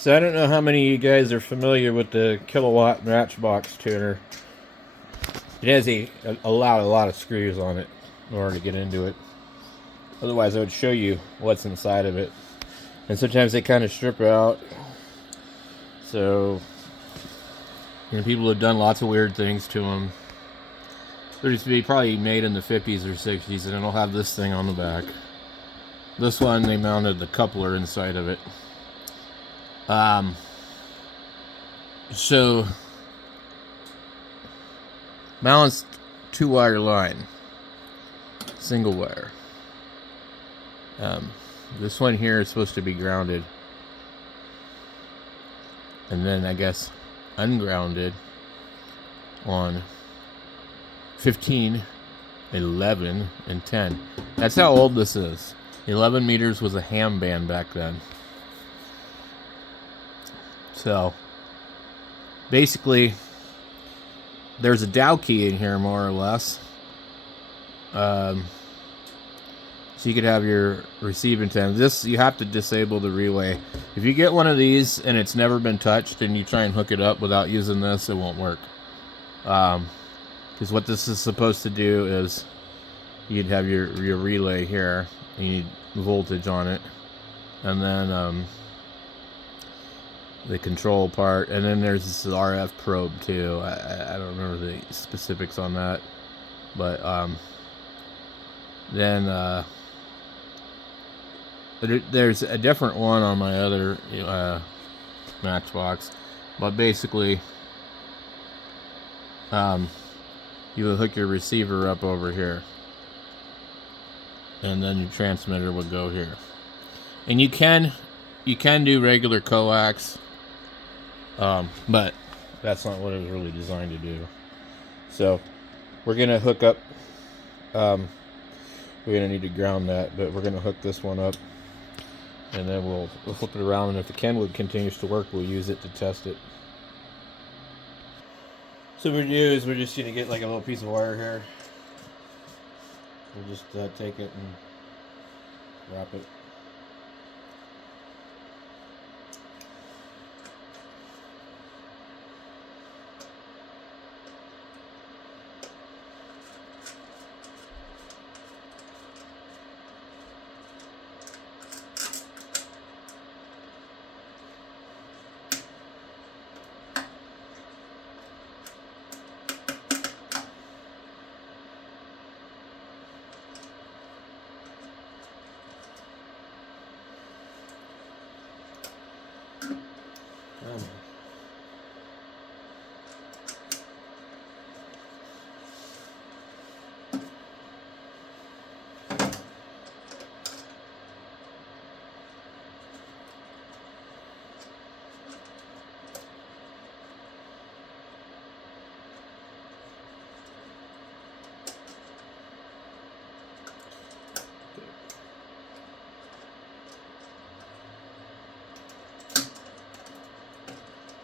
So I don't know how many of you guys are familiar with the kilowatt matchbox tuner. It has a lot of screws on it in order to get into it. Otherwise, I would show you what's inside of it. And sometimes they kind of strip out. So, people have done lots of weird things to them. They're just be probably made in the 50s or 60s, and it'll have this thing on the back. This one, they mounted the coupler inside of it. So, balanced 2-wire line, single wire. This one here is supposed to be grounded, and then I guess ungrounded on 15, 11, and 10. That's how old this is. 11 meters was a ham band back then. So basically, there's a Dow key in here, more or less. So you could have your receiving time. This, you have to disable the relay. If you get one of these and it's never been touched and you try and hook it up without using this, it won't work. Because what this is supposed to do is you'd have your relay here. You need voltage on it. And then the control part. And then there's this RF probe too. I don't remember the specifics on that. But then there's a different one on my other Matchbox, but basically you would hook your receiver up over here, and then your transmitter would go here. And you can do regular coax, but that's not what it was really designed to do. So we're gonna hook up. We're gonna need to ground that, but we're gonna hook this one up. And then we'll flip it around, and if the Kenwood continues to work, we'll use it to test it. So what we're going to do is we're just going to get like a little piece of wire here. We'll just take it and wrap it.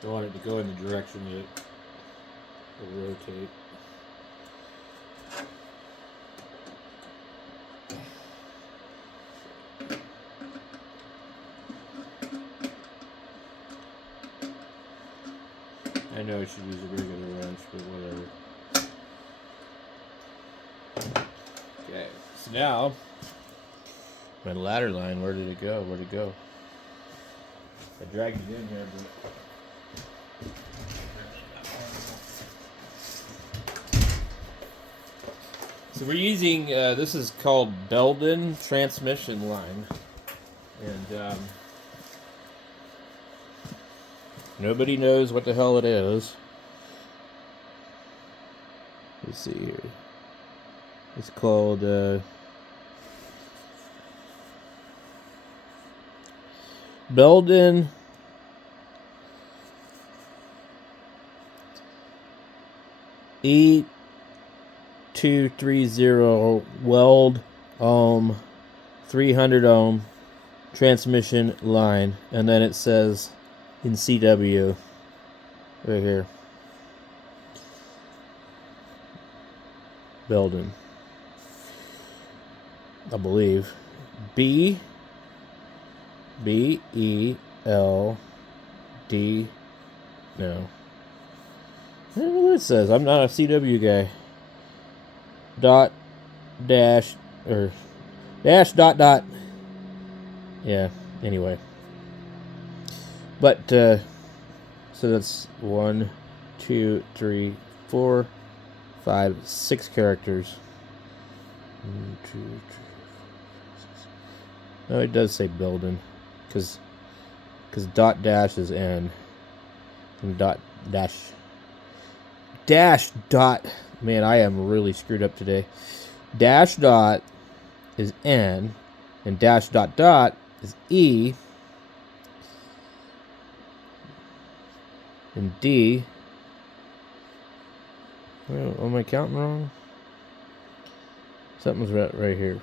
Don't want it to go in the direction that it will rotate. I know I should use a regular wrench, but whatever. Okay, so now my ladder line, where did it go? Where'd it go? I dragged it in here, but so we're using, this is called Belden transmission line, and nobody knows what the hell it is. Let's see here. It's called Belden E230 weld ohm 300 ohm transmission line, and then it says in CW right here, Belden, I believe. BELDEN D. No. I don't know what it says. I'm not a CW guy. Dot, dash, or dash, dot, dot. Yeah, anyway. But, so that's 1, 2, 3, 4, 5, 6 characters. 1, 2, 3, 4, 5, 6. No, it does say building. Because dot dash is N. And dot dash. Dash dot. Man, I am really screwed up today. Dash dot is N. And dash dot dot is E. And D. Am I counting wrong? Something's right here.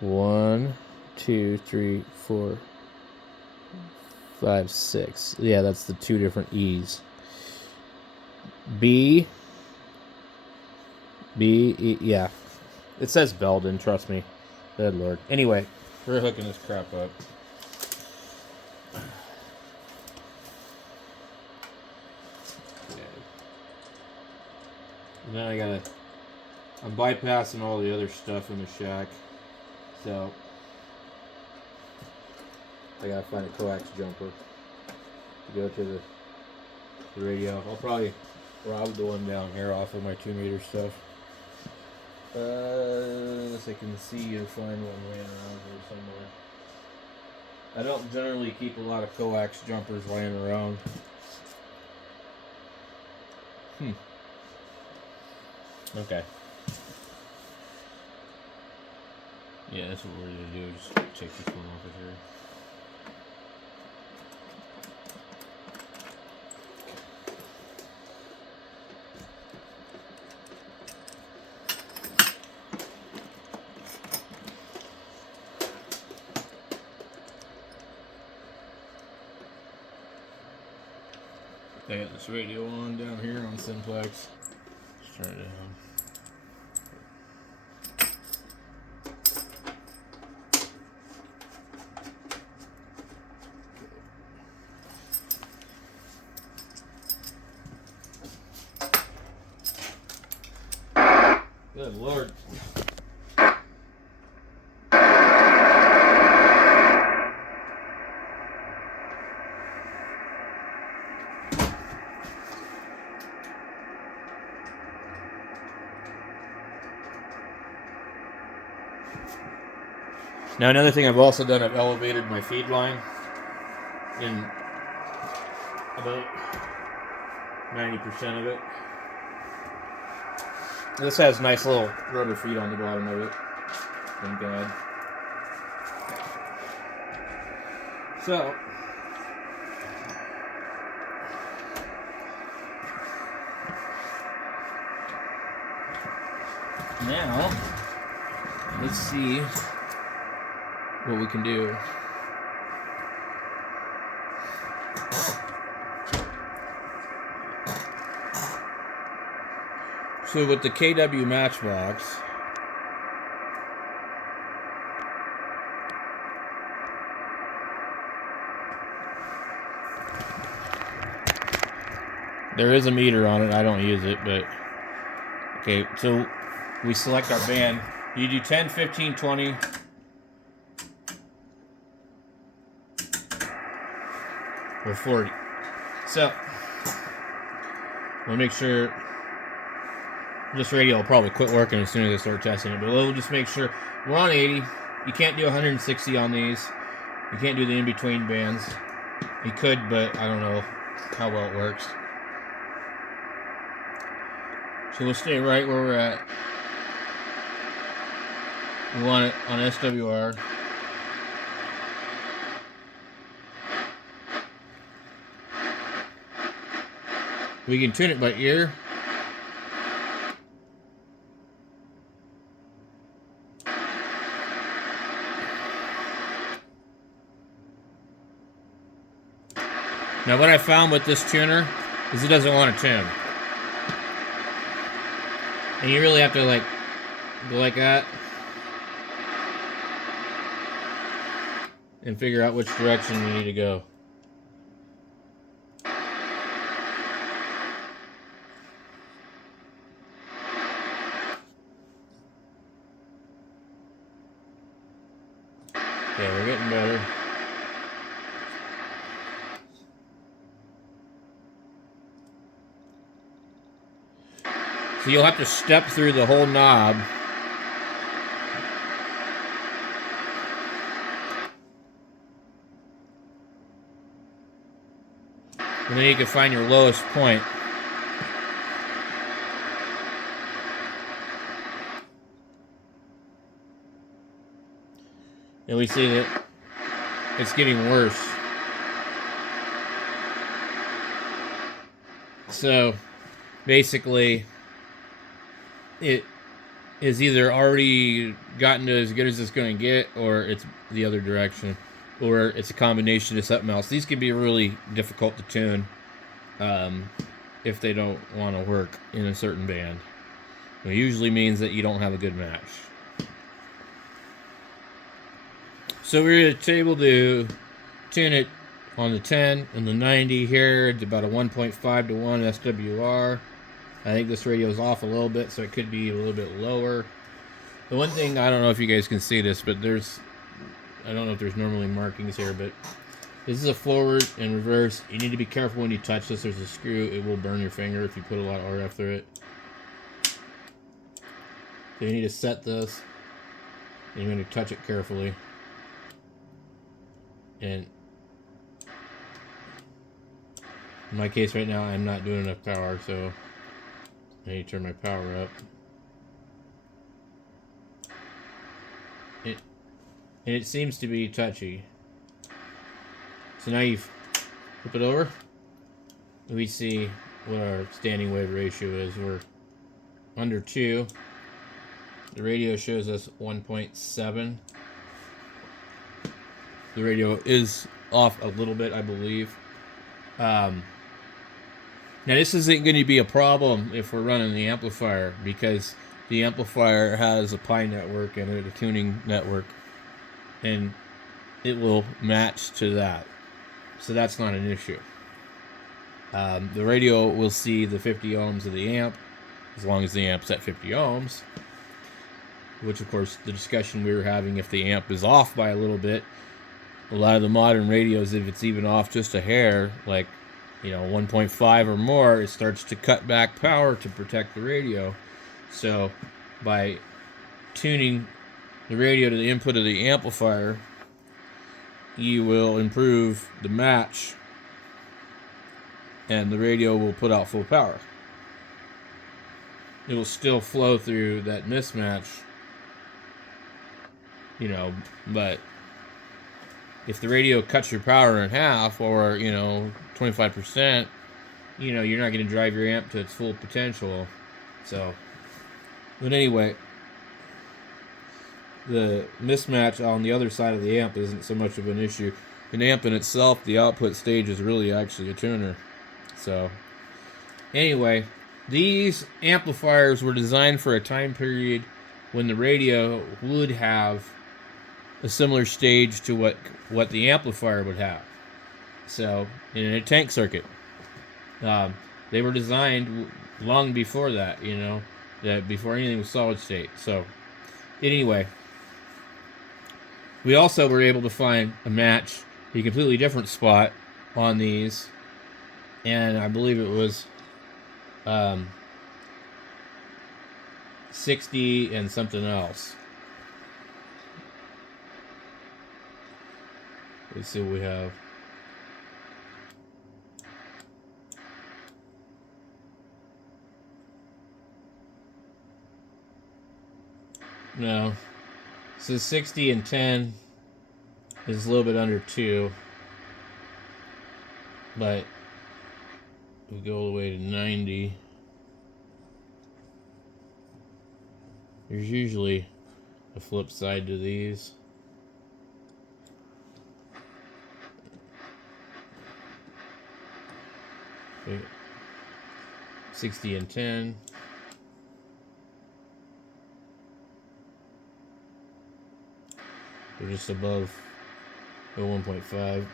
1, 2, 3, 4, 5, 6. Yeah, that's the 2 different E's. B, E, yeah. It says Belden, trust me. Good Lord. Anyway, we're hooking this crap up. Okay. And then I'm bypassing all the other stuff in the shack. So, I gotta find a coax jumper to go to the radio. I'll probably rob the one down here off of my 2-meter stuff. Unless I can see or find one laying around here somewhere. I don't generally keep a lot of coax jumpers laying around. Okay. Yeah, that's what we're gonna do. Just take this one off of here. I got this radio on down here on Simplex. Let's turn it down. Good Lord. Now another thing I've also done, I've elevated my feed line in about 90% of it. This has nice little rubber feet on the bottom of it. Thank God. So, now, let's see what we can do. So with the KW Matchbox, there is a meter on it. I don't use it, but okay, so we select our band. You do 10, 15, 20. Or 40. So, we'll make sure this radio will probably quit working as soon as I start testing it, but we'll just make sure we're on 80. You can't do 160 on these. You can't do the in-between bands. You could, but I don't know how well it works. So we'll stay right where we're at. We want it on SWR. We can tune it by ear. Now what I found with this tuner is it doesn't want to tune. And you really have to like go like that and figure out which direction you need to go. Okay, we're getting better. So you'll have to step through the whole knob. And then you can find your lowest point. And we see that it's getting worse. So basically, it is either already gotten to as good as it's going to get, or it's the other direction, or it's a combination of something else. These can be really difficult to tune if they don't want to work in a certain band. It usually means that you don't have a good match. So we're able to tune it on the 10 and the 90 here. It's about a 1.5 to 1 SWR. I think this radio is off a little bit, so it could be a little bit lower. The one thing, I don't know if you guys can see this, but I don't know if there's normally markings here, but this is a forward and reverse. You need to be careful when you touch this. There's a screw. It will burn your finger if you put a lot of RF through it. So you need to set this. And you're going to touch it carefully. And in my case right now, I'm not doing enough power, so I need to turn my power up. And it seems to be touchy. So now you flip it over. We see what our standing wave ratio is. We're under 2. The radio shows us 1.7. The radio is off a little bit, I believe. Now this isn't going to be a problem if we're running the amplifier, because the amplifier has a pi network and a tuning network, and it will match to that. So that's not an issue. The radio will see the 50 ohms of the amp, as long as the amp's at 50 ohms. Which, of course, the discussion we were having, if the amp is off by a little bit, a lot of the modern radios, if it's even off just a hair, like 1.5 or more, it starts to cut back power to protect the radio. So by tuning the radio to the input of the amplifier, you will improve the match, and the radio will put out full power. It will still flow through that mismatch, but if the radio cuts your power in half, or 25%, you're not going to drive your amp to its full potential. So, but anyway, the mismatch on the other side of the amp isn't so much of an issue. An amp in itself, the output stage is really actually a tuner. So anyway, these amplifiers were designed for a time period when the radio would have a similar stage to what the amplifier would have. So in a tank circuit, they were designed long before that, that before anything was solid state. So anyway, we also were able to find a match, a completely different spot on these, and I believe it was 60 and something else. Let's see what we have. No. So 60 and 10 is a little bit under 2. But we go all the way to 90. There's usually a flip side to these. Okay. 60 and 10. We're just above 1.5.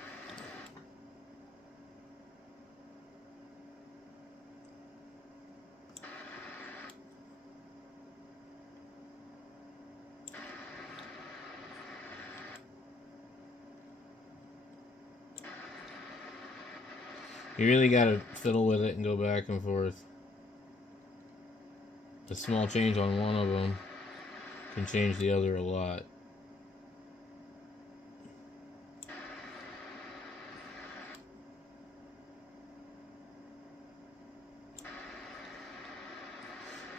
You really gotta fiddle with it and go back and forth. A small change on one of them can change the other a lot.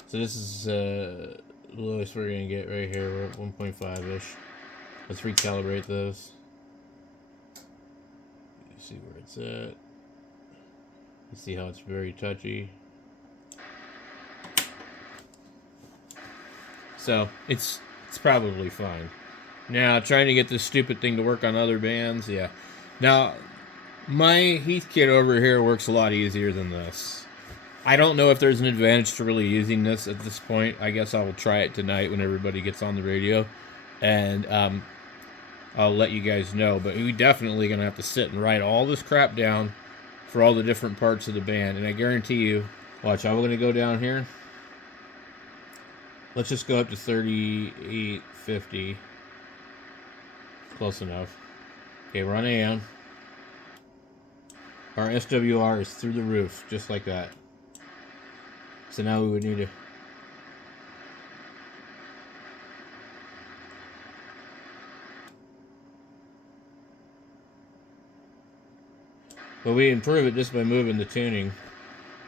So this is the lowest we're going to get right here. We're at 1.5-ish. Let's recalibrate this. See where it's at. You see how it's very touchy. So it's probably fine. Now trying to get this stupid thing to work on other bands, yeah. Now my Heath kit over here works a lot easier than this. I don't know if there's an advantage to really using this at this point. I guess I will try it tonight when everybody gets on the radio, and I'll let you guys know. But we definitely gonna have to sit and write all this crap down for all the different parts of the band. And I guarantee you, watch, I'm gonna go down here. Let's just go up to 3850. Close enough. Okay, we're on AM. Our SWR is through the roof, just like that. So now we would need to... But we improve it just by moving the tuning.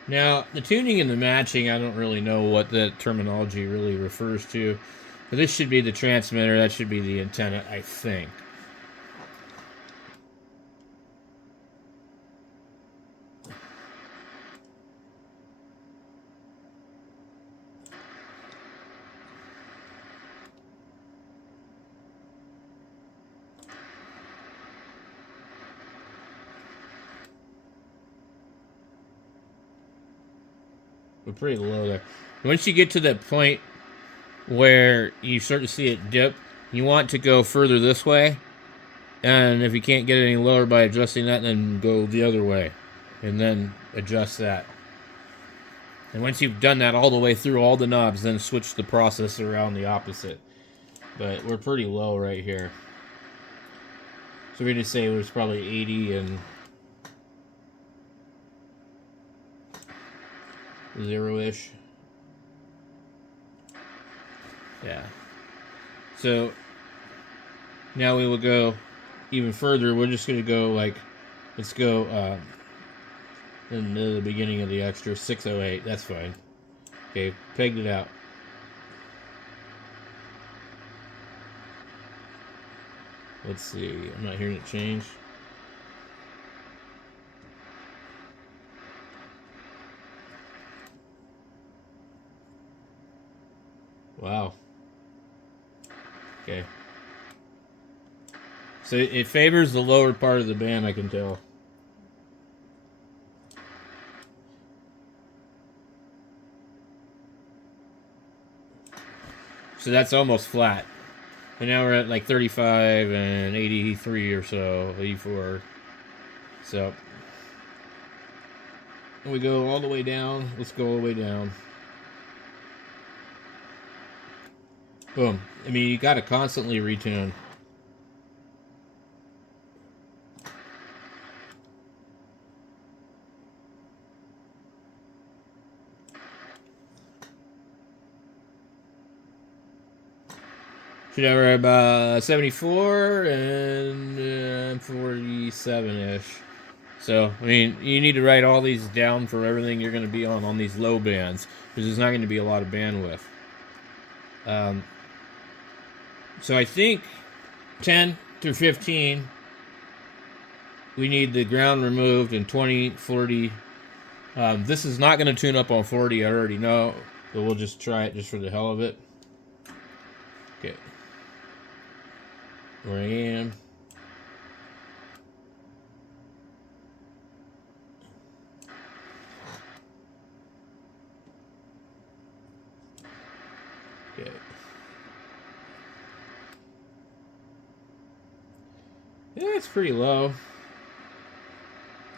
Now, the tuning and the matching, I don't really know what the terminology really refers to. But this should be the transmitter, that should be the antenna, I think. We're pretty low there. Once you get to that point where you start to see it dip, you want to go further this way. And if you can't get it any lower by adjusting that, then go the other way. And then adjust that. And once you've done that all the way through all the knobs, then switch the processor around the opposite. But we're pretty low right here. So we're going to say it was probably 80 and 0-ish. Yeah. So now we will go even further. We're just going to go like, let's go in the beginning of the extra 608. That's fine. Okay, pegged it out. Let's see. I'm not hearing it change. Wow. Okay. So it favors the lower part of the band, I can tell. So that's almost flat. And now we're at like 35 and 83 or so, 84. So we go all the way down. Let's go all the way down. Boom. I mean, you got to constantly retune. Should have about 74 and 47-ish. So, I mean, you need to write all these down for everything you're going to be on these low bands, because there's not going to be a lot of bandwidth. So I think 10 through 15, we need the ground removed, and 20, 40. This is not going to tune up on 40, I already know, but we'll just try it just for the hell of it. Okay. Where I am. Okay. Yeah, it's pretty low.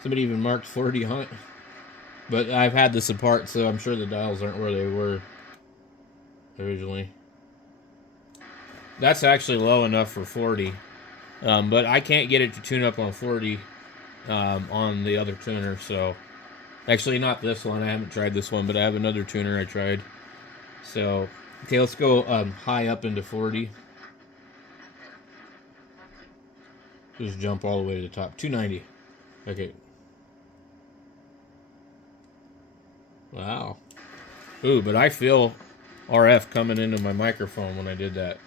Somebody even marked 40 on it. But I've had this apart, so I'm sure the dials aren't where they were originally. That's actually low enough for 40. But I can't get it to tune up on 40 on the other tuner. So actually, not this one. I haven't tried this one, but I have another tuner I tried. So okay, let's go high up into 40. Just jump all the way to the top. 290. Okay. Wow. Ooh, but I feel RF coming into my microphone when I did that.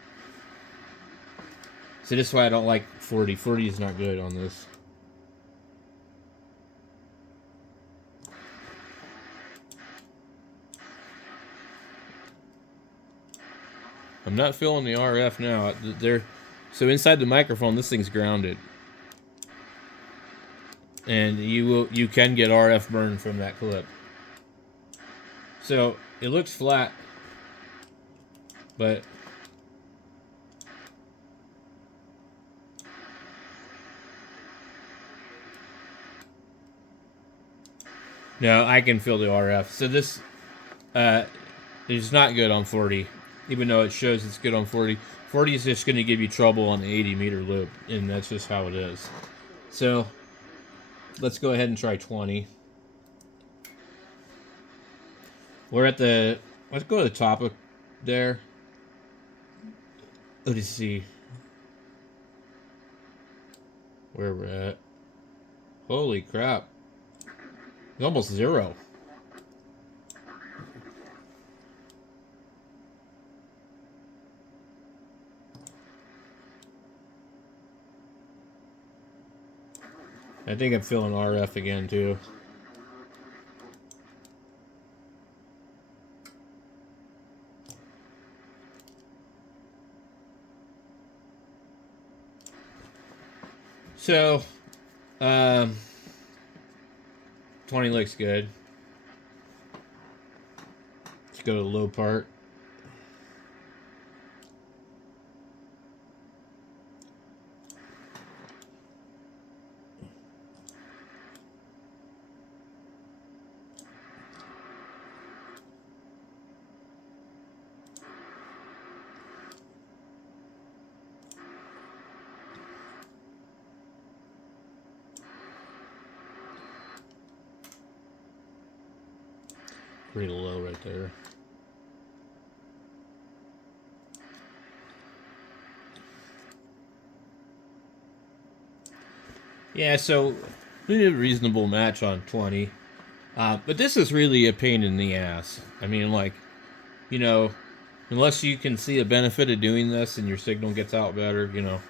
So this is why I don't like 40. 40 is not good on this. I'm not feeling the RF now. So inside the microphone, this thing's grounded, and you can get RF burn from that clip. So it looks flat, but no, I can feel the RF. So this is not good on 40, even though it shows it's good on 40. 40 is just going to give you trouble on the 80 meter loop, and that's just how it is. So let's go ahead and try 20. We're at the, let's go to the top of there. Let's see where we're at. Holy crap. It's almost 0. I think I'm feeling RF again too. So, 20 looks good. Let's go to the low part. Pretty low right there. Yeah, so we did a reasonable match on 20. But this is really a pain in the ass. I mean, like, you know, unless you can see a benefit of doing this and your signal gets out better, you know,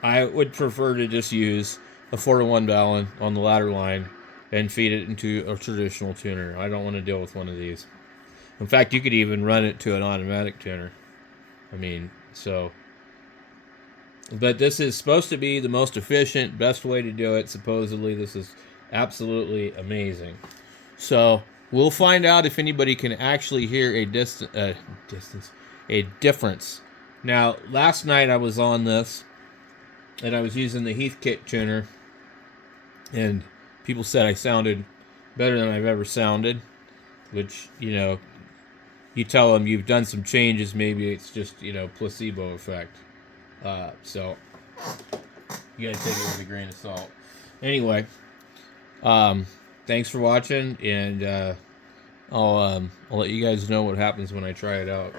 I would prefer to just use a 4-to-1 balun on the ladder line and feed it into a traditional tuner. I don't want to deal with one of these. In fact, you could even run it to an automatic tuner. I mean, so. But this is supposed to be the most efficient, best way to do it. Supposedly, this is absolutely amazing. So we'll find out if anybody can actually hear a difference. Now, last night I was on this, and I was using the Heathkit tuner, and people said I sounded better than I've ever sounded, which, you know, you tell them you've done some changes, maybe it's just, you know, placebo effect. So you gotta take it with a grain of salt. Anyway, thanks for watching, and I'll let you guys know what happens when I try it out.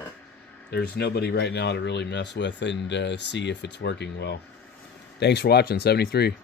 There's nobody right now to really mess with and see if it's working well. Thanks for watching, 73.